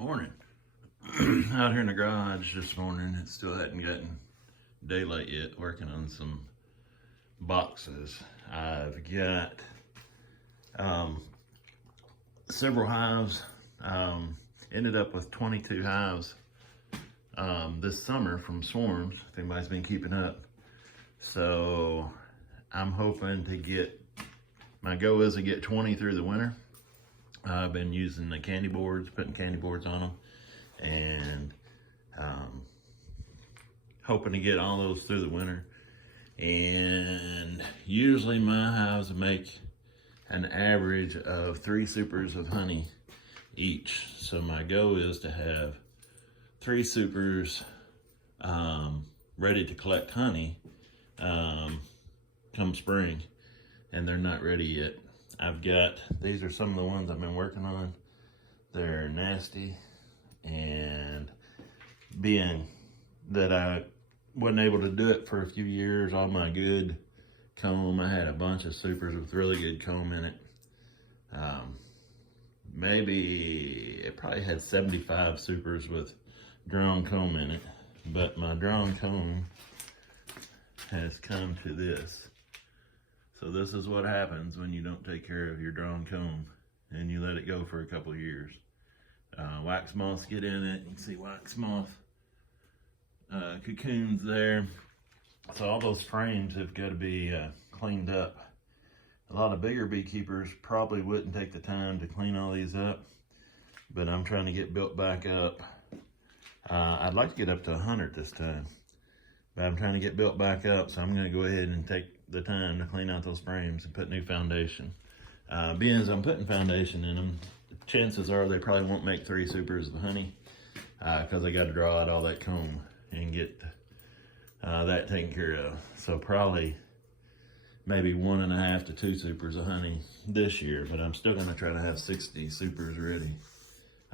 Morning. Out here in the garage this morning. It still hadn't gotten daylight yet, working on some boxes. I've got several hives. Ended up with 22 hives this summer from swarms, if anybody's been keeping up. So I'm hoping to get, my goal is to get 20 through the winter. I've been using the candy boards, putting candy boards on them, and hoping to get all those through the winter. And usually my hives make an average of 3 supers of honey each. So my goal is to have 3 supers ready to collect honey come spring, and they're not ready yet. I've got, these are some of the ones I've been working on. They're nasty, and being that I wasn't able to do it for a few years, all my good comb, I had a bunch of supers with really good comb in it. Maybe it probably had 75 supers with drawn comb in it, but my drawn comb has come to this. So this is what happens when you don't take care of your drawn comb and you let it go for a couple of years. Wax moths get in it. You can see wax moth cocoons there. So all those frames have got to be cleaned up. A lot of bigger beekeepers probably wouldn't take the time to clean all these up, but I'm trying to get built back up. I'd like to get up to 100 this time, but I'm trying to get built back up, so I'm going to go ahead and take the time to clean out those frames and put new foundation. Being as I'm putting foundation in them, chances are they probably won't make 3 supers of honey because I got to draw out all that comb and get that taken care of. So probably maybe 1.5 to 2 supers of honey this year, but I'm still going to try to have 60 supers ready.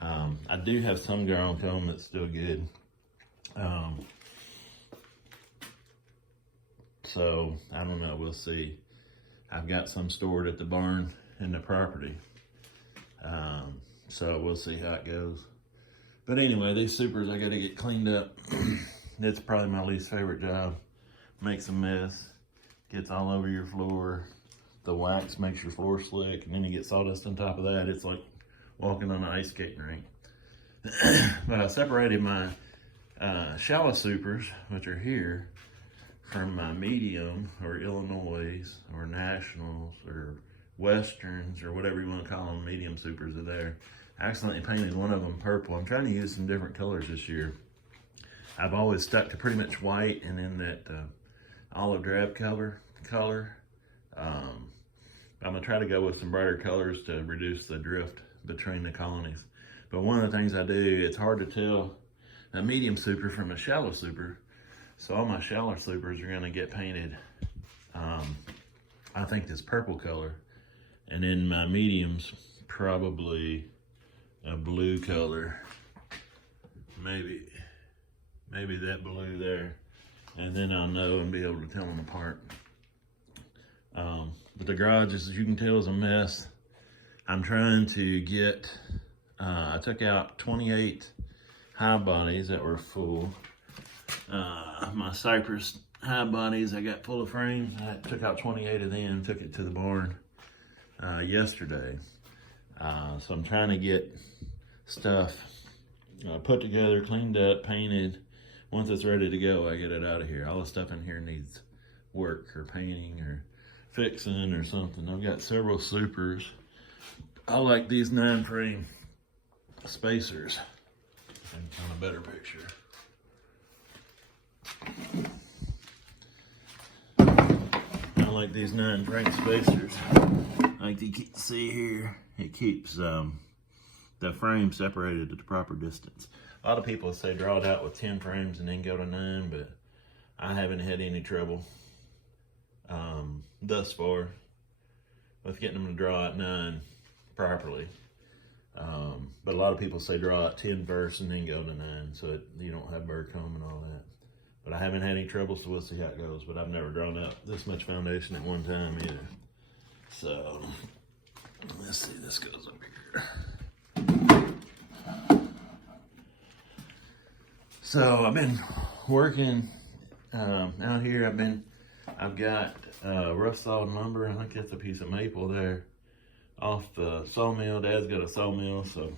I do have some drawn comb that's still good. So I don't know, we'll see. I've got some stored at the barn in the property. So we'll see how it goes. But anyway, these supers I gotta get cleaned up. It's probably my least favorite job. Makes a mess, gets all over your floor. The wax makes your floor slick, and then you get sawdust on top of that. It's like walking on an ice skating rink. But I separated my shallow supers, which are here, from my medium or Illinois or nationals or westerns or whatever you want to call them. Medium supers are there. I accidentally painted one of them purple. I'm trying to use some different colors this year. I've always stuck to pretty much white and then that olive drab color. I'm gonna try to go with some brighter colors to reduce the drift between the colonies. But one of the things I do, it's hard to tell a medium super from a shallow super. So all my shallow supers are gonna get painted, I think this purple color. And then my mediums, probably a blue color. Maybe that blue there. And then I'll know and be able to tell them apart. But the garage, as you can tell, is a mess. I'm trying to get, I took out 28 hive bodies that were full. My cypress hive bodies I got full of frames. I took out 28 of them, took it to the barn yesterday. So I'm trying to get stuff put together, cleaned up, painted. Once it's ready to go, I get it out of here. All the stuff in here needs work or painting or fixing or something. I've got several supers. I like these 9-frame spacers. I can find a better picture. I like these 9-frame spacers. Like you can see here, it keeps the frame separated at the proper distance. A lot of people say draw it out with 10 frames and then go to 9, but I haven't had any trouble thus far with getting them to draw out 9 properly. But a lot of people say draw out 10 first and then go to 9, so you don't have bird comb and all that. But I haven't had any trouble, so we'll see how it goes. But I've never drawn out this much foundation at one time either. So let's see, this goes over here. So I've been working out here. I've got rough sawed lumber. I think that's a piece of maple there off the sawmill. Dad's got a sawmill, so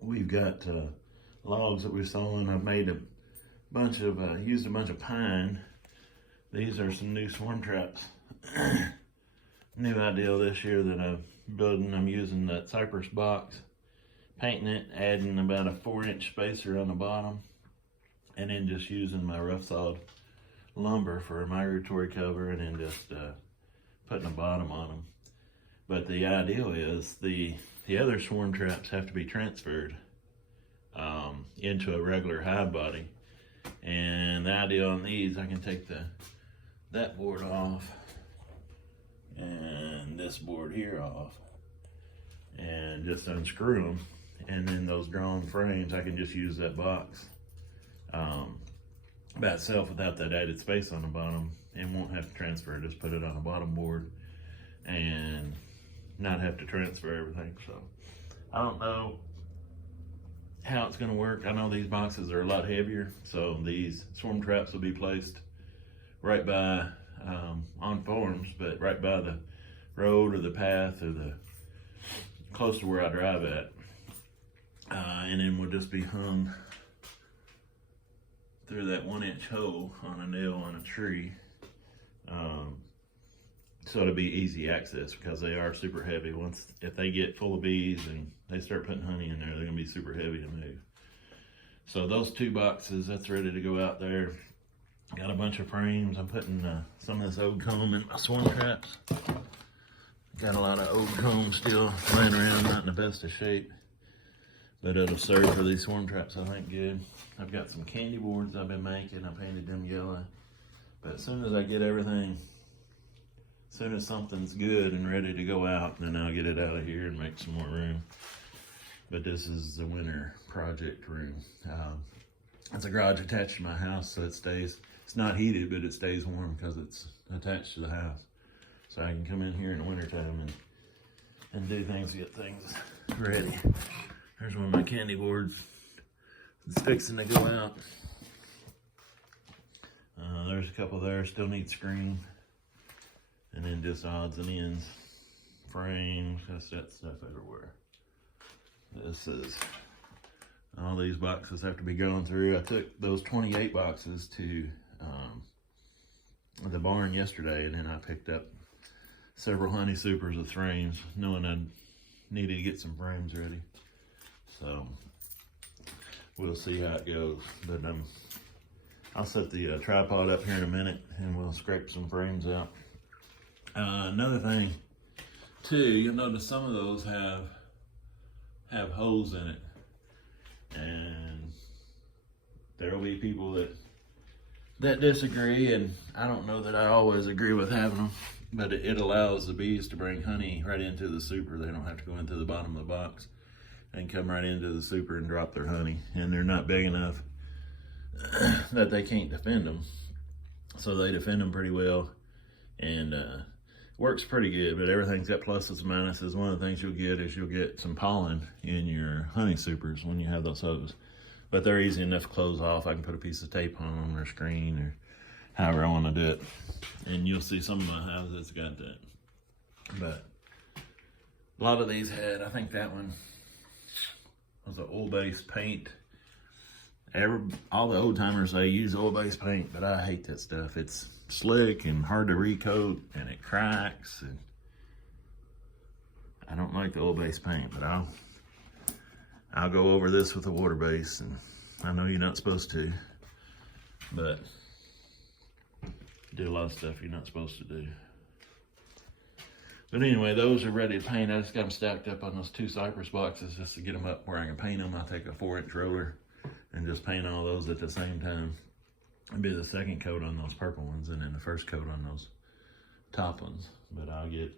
we've got logs that we're sawing. I've made used a bunch of pine. These are some new swarm traps. New idea this year that I'm building. I'm using that cypress box, painting it, adding about a 4-inch spacer on the bottom, and then just using my rough sawed lumber for a migratory cover, and then just putting a bottom on them. But the ideal is the other swarm traps have to be transferred into a regular hive body. And the idea on these, I can take that board off and this board here off and just unscrew them. And then those drawn frames, I can just use that box by itself without that added space on the bottom, and won't have to transfer. Just put it on the bottom board and not have to transfer everything. So I don't know how it's going to work. I know these boxes are a lot heavier, so these swarm traps will be placed right by on forms, but right by the road or the path or close to where I drive at, and then will just be hung through that 1-inch hole on a nail on a tree, so it'll be easy access, because they are super heavy. If they get full of bees and they start putting honey in there, they're gonna be super heavy to move. So those 2 boxes, that's ready to go out there. Got a bunch of frames. I'm putting some of this old comb in my swarm traps. Got a lot of old comb still laying around, not in the best of shape, but it'll serve for these swarm traps, I think, good. I've got some candy boards I've been making. I painted them yellow, but as soon as I get everything, as soon as something's good and ready to go out, then I'll get it out of here and make some more room. But this is the winter project room. It's a garage attached to my house, so it's not heated, but it stays warm because it's attached to the house. So I can come in here in the wintertime and do things, get things ready. There's one of my candy boards. It's fixing to go out. There's a couple there, still need screen. And then just odds and ends, frames, that's that stuff everywhere. All these boxes have to be going through. I took those 28 boxes to the barn yesterday, and then I picked up several honey supers with frames, knowing I needed to get some frames ready. So we'll see how it goes. But I'll set the tripod up here in a minute, and we'll scrape some frames out. Another thing too, you'll notice some of those have holes in it, and there will be people that disagree, and I don't know that I always agree with having them, but it allows the bees to bring honey right into the super. They don't have to go into the bottom of the box and come right into the super and drop their honey, and they're not big enough that they can't defend them, so they defend them pretty well, and works pretty good. But everything's got pluses and minuses. One of the things you'll get some pollen in your honey supers when you have those hose, but they're easy enough to close off. I can put a piece of tape on them or screen or however I want to do it, and you'll see some of my houses got that. But a lot of these had, I think that one was an oil-based paint. All the old timers, they use oil-based paint, but I hate that stuff. It's slick and hard to recoat, and it cracks, and I don't like the oil-based paint. But I'll go over this with a water base, and I know you're not supposed to, but do a lot of stuff you're not supposed to do. But anyway, those are ready to paint. I just got them stacked up on those 2 cypress boxes just to get them up where I can paint them. I'll take a 4-inch roller and just paint all those at the same time. It'll be the second coat on those purple ones, and then the first coat on those top ones. But I'll get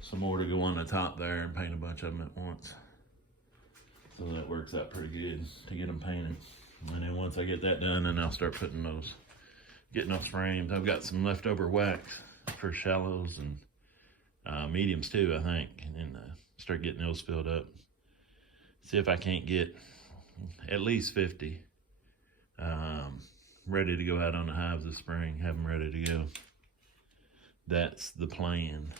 some more to go on the top there and paint a bunch of them at once. So that works out pretty good to get them painted. And then once I get that done, then I'll start getting those frames. I've got some leftover wax for shallows and mediums too, I think. And then start getting those filled up. See if I can't get at least 50, ready to go out on the hives this spring. Have them ready to go. That's the plan.